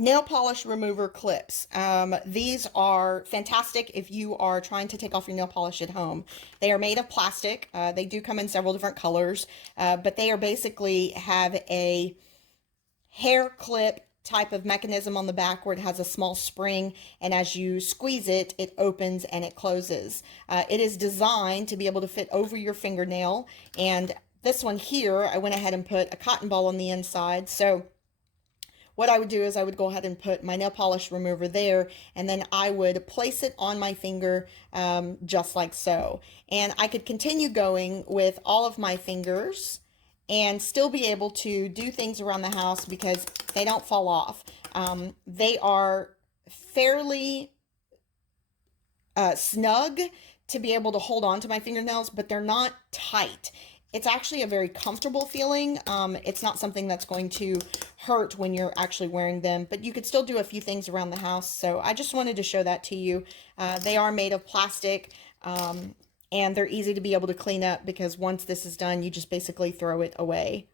Nail polish remover clips. These are fantastic if you are trying to take off your nail polish at home. They are made of plastic. They do come in several different colors, but they are basically have a hair clip type of mechanism on the back where it has a small spring, and as you squeeze it, it opens and it closes. It is designed to be able to fit over your fingernail, and this one here, I went ahead and put a cotton ball on the inside. So what I would do is I would go ahead and put my nail polish remover there, and then I would place it on my finger just like so. And I could continue going with all of my fingers and still be able to do things around the house because they don't fall off. They are fairly snug to be able to hold on to my fingernails, but they're not tight. It's actually a very comfortable feeling. It's not something that's going to hurt when you're actually wearing them, but you could still do a few things around the house. So I just wanted to show that to you. They are made of plastic, and they're easy to be able to clean up because once this is done, you just basically throw it away.